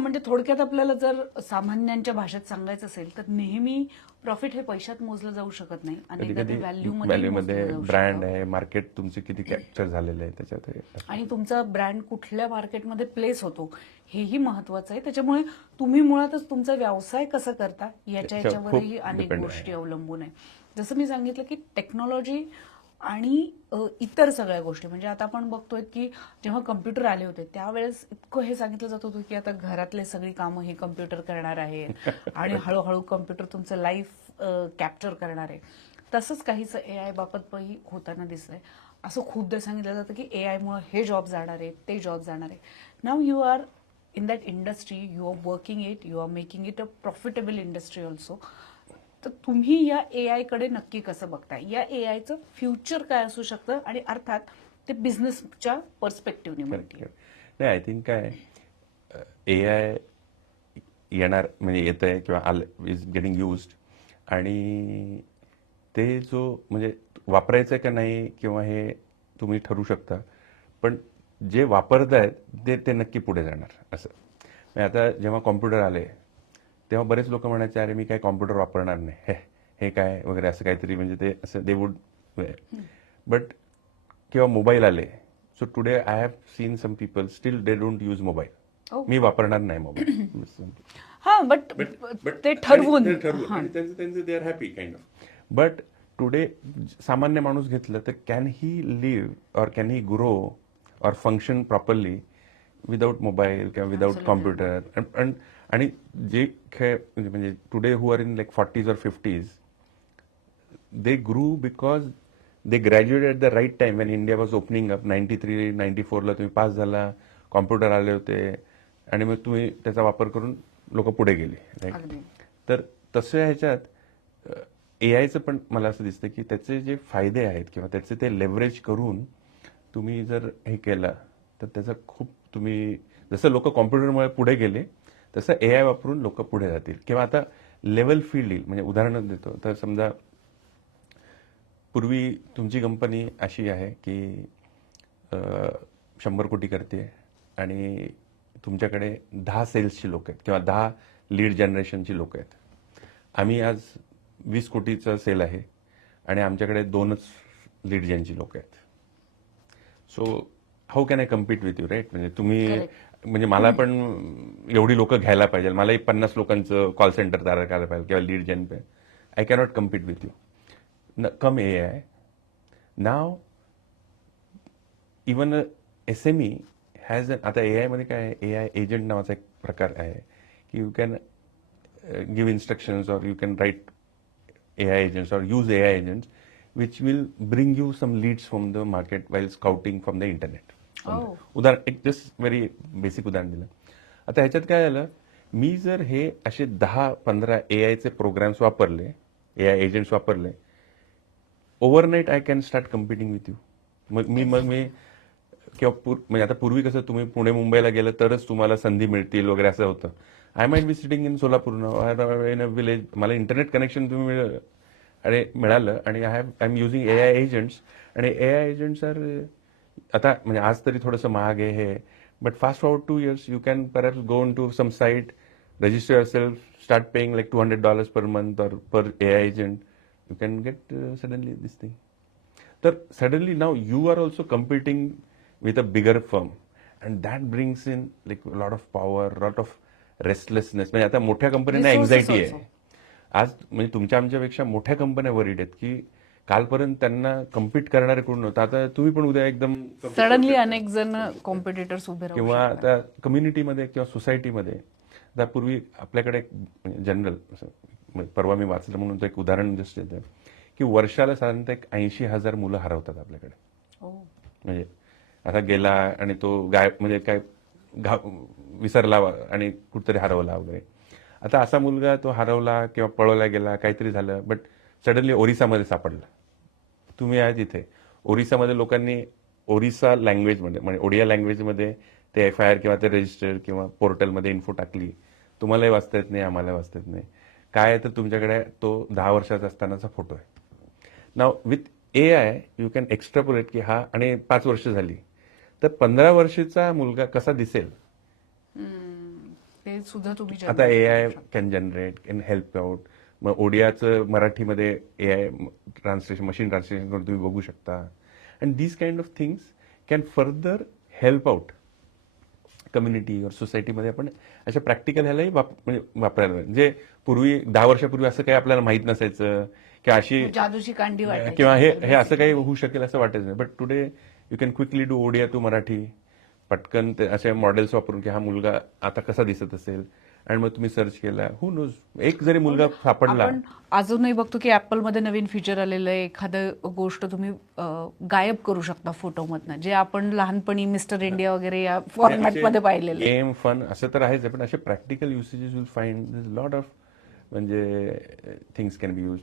म्हणजे थोडक्यात आपल्याला जर सामान्यांच्या भाषेत सांगायचं असेल तर नेहमी प्रॉफिट हे पैशात मोजलं जाऊ शकत नाही ते व्हॅल्यू मध्ये ब्रँड. आहे मार्केट तुमचे किती कॅप्चर झालेले आहे त्याच्यात. आणि तुमचा ब्रँड कुठल्या मार्केटमध्ये प्लेस होतो हेही महत्वाचं आहे त्याच्यामुळे तुम्ही मुळातच तुमचा व्यवसाय कसा करता याच्या याच्यावर याच्यावरही अनेक. गोष्टी अवलंबून आहे जसं मी सांगितलं की टेक्नॉलॉजी आणि इतर सगळ्या गोष्टी. म्हणजे आता आपण बघतोय की जेव्हा कम्प्युटर आले होते त्यावेळेस इतकं हे सांगितलं जात होतं की आता घरातले सगळी कामं हे कम्प्युटर करणार आहे आणि हळूहळू कम्प्युटर तुमचं लाईफ कॅप्चर करणार आहे. तसंच काहीच ए आय बाबतही होताना दिसतंय. असं खूपदा सांगितलं जातं की ए आयमुळे हे जॉब जाणार आहे ते जॉब जाणार आहे now you are in that industry you are working it you are making it a profitable industry also तर तुम्ही या ए आयकडे नक्की कसं बघताय? या ए आयचं फ्युचर काय असू शकतं? आणि अर्थात ते बिझनेसच्या पर्स्पेक्टिव्हने म्हणते. नाही आय थिंक काय ए आय येणार म्हणजे येत आहे किंवा आल इज गेटिंग युज आणि ते जो म्हणजे वापरायचं आहे का नाही किंवा हे तुम्ही ठरू शकता पण जे वापरतायत ते ते नक्की पुढे जाणार असं. म्हणजे आता जेव्हा कॉम्प्युटर आले तेव्हा बरेच लोक म्हणायचे अरे मी काय कॉम्प्युटर वापरणार नाही. हे हे काय? वगैरे असं काहीतरी म्हणजे ते असं दे वुड बट किंवा मोबाईल आले. So today I have seen some people still they don't use mobile. मी वापरणार नाही मोबाईल हा बट ते ठरवून. ते ठरवून. आणि त्यांचं त्यांचं they are happy kind of but today सामान्य माणूस घेतलं तर can he live or can he grow or function properly without mobile किंवा विदाऊट कॉम्प्युटर आणि जे खेळ म्हणजे- म्हणजे today who are in like forties or fifties they grew because they graduated at the right time when India was opening up 93, 94 ला तुम्ही pass झाला computer आले होते आणि मग तुम्ही त्याचा वापर करून लोक पुढे गेले? अगदी तर तसं ह्याच्यात ए आयचं पण मला असं दिसतं की त्याचे जे फायदे आहेत किंवा त्याचे ते लेवरेज करून तुम्ही जर हे केलं तर त्याचा खूप तुम्ही जसं लोक कॉम्प्युटरमुळे पुढे गेले तसं ए आय वापरून लोक पुढे जातील. किंवा आता लेवल फील्ड येईल. म्हणजे उदाहरण देतो. तर समजा पूर्वी तुमची कंपनी अशी आहे की शंभर कोटी करते आणि तुमच्याकडे दहा सेल्सची लोक आहेत किंवा दहा लीड जनरेशनची लोक आहेत. आम्ही आज वीस कोटीचं सेल आहे आणि आमच्याकडे दोनच लीड जनची लोक आहेत. So how can I compete with you right म्हणजे तुम्ही म्हणजे मला पण एवढी लोक घ्यायला पाहिजे. मलाही पन्नास लोकांचं कॉल सेंटर तयार करायला पाहिजे किंवा lead gen pay. I cannot compete with you come A I now even S M E has आता ए आयमध्ये काय आहे? ए आय एजंट नावाचा एक प्रकार आहे की you can give instructions or you can write AI agents or use AI agents, which will bring you some leads from the market while scouting from the internet. Oh. उदाहरण एक just very basic उदाहरण दिलं. आता ह्याच्यात काय झालं? मी जर हे असे दहा पंधरा ए आयचे प्रोग्राम्स वापरले ए आय एजंट्स वापरले overnight I can start competing with you मग मी मग मी किंवा पूर म्हणजे आता पूर्वी कसं तुम्ही पुणे मुंबईला गेलं तरच तुम्हाला संधी मिळतील वगैरे असं होतं. I might be sitting in Solapur in a village मला इंटरनेट कनेक्शन तुम्ही मिळ- अरे मिळालं आणि I have I am using A I agents आणि ए आय एजंट्स आर आता म्हणजे आज तरी थोडंसं महाग आहे हे but fast forward two years you can perhaps go into some site register yourself start paying like two hundred dollars per month और per A I agent you can get suddenly this thing तर suddenly now you are also competing with a bigger firm and that brings in like lot of power lot of restlessness म्हणजे आता मोठ्या कंपन्यांना anxiety also. आहे. आज म्हणजे तुमच्या आमच्यापेक्षा मोठ्या कंपन्या वरीड आहेत की कालपर्यंत त्यांना कम्पीट करणारे कोण नव्हतं. आता तुम्ही पण उद्या एकदम सडनली अनेक जण कॉम्पिटिटर्स उभे किंवा आता कम्युनिटीमध्ये किंवा सोसायटीमध्ये आता पूर्वी आपल्याकडे जनरल असं म्हणजे परवा मी वाचलं म्हणून तो एक उदाहरण जस्ट येतं की वर्षाला साधारणतः एक ऐंशी हजार मुलं हरवतात आपल्याकडे. हो. म्हणजे आता गेला आणि तो गाय म्हणजे काय घा विसरला आणि कुठतरी हरवला वगैरे. आता असा मुलगा तो हरवला किंवा पळवला गेला काहीतरी झालं बट सडनली ओरिसामध्ये सापडला. तुम्ही आहे तिथे. ओरिसामध्ये लोकांनी ओरिसा लँग्वेजमध्ये म्हणजे ओडिया लँग्वेजमध्ये ते एफ आय आर किंवा ते रजिस्टर किंवा पोर्टलमध्ये इन्फो टाकली. तुम्हालाही वाचता येत नाही आम्हाला वाचता येत नाही. काय तर तुमच्याकडे तो दहा वर्षाचा असतानाचा फोटो आहे. Now with A I you can extrapolate की हा आणि पाच वर्ष झाली. तर पंधरा वर्षाचा मुलगा कसा दिसेल. ते सुद्धा तुम्ही आता A I. Can generate can help out मग ओडियाचं मराठीमध्ये A I translation machine translation करून तुम्ही बघू शकता and these kind of things can further help out community और सोसायटीमध्ये आपण अशा प्रॅक्टिकल ह्यालाही वाप म्हणजे वापरायला पाहिजे. जे पूर्वी दहा वर्षापूर्वी असं काही आपल्याला माहीत नसायचं की अशी जादूची कांडी किंवा हे हे असं काही. होऊ शकेल असं वाटायचं नाही but today you can quickly do Odia to Marathi पटकन ते असे मॉडेल्स वापरून की हा मुलगा आता कसा दिसत असेल? आणि मग तुम्ही सर्च केला. हु नोज एक जरी मुलगा सापडला. आपण अजूनही बघतो की ऍपलमध्ये नवीन फीचर आलेलं आहे. एखादं गोष्ट तुम्ही अं, गायब करू शकता फोटोमधनं जे आपण लहानपणी मिस्टर इंडिया वगैरे या फॉर्मॅटमध्ये पाहिलेलं आहे. गेम फन असं तर आहेच आहे, पण असे practical usages will find lot of म्हणजे थिंग्स कॅन बी युज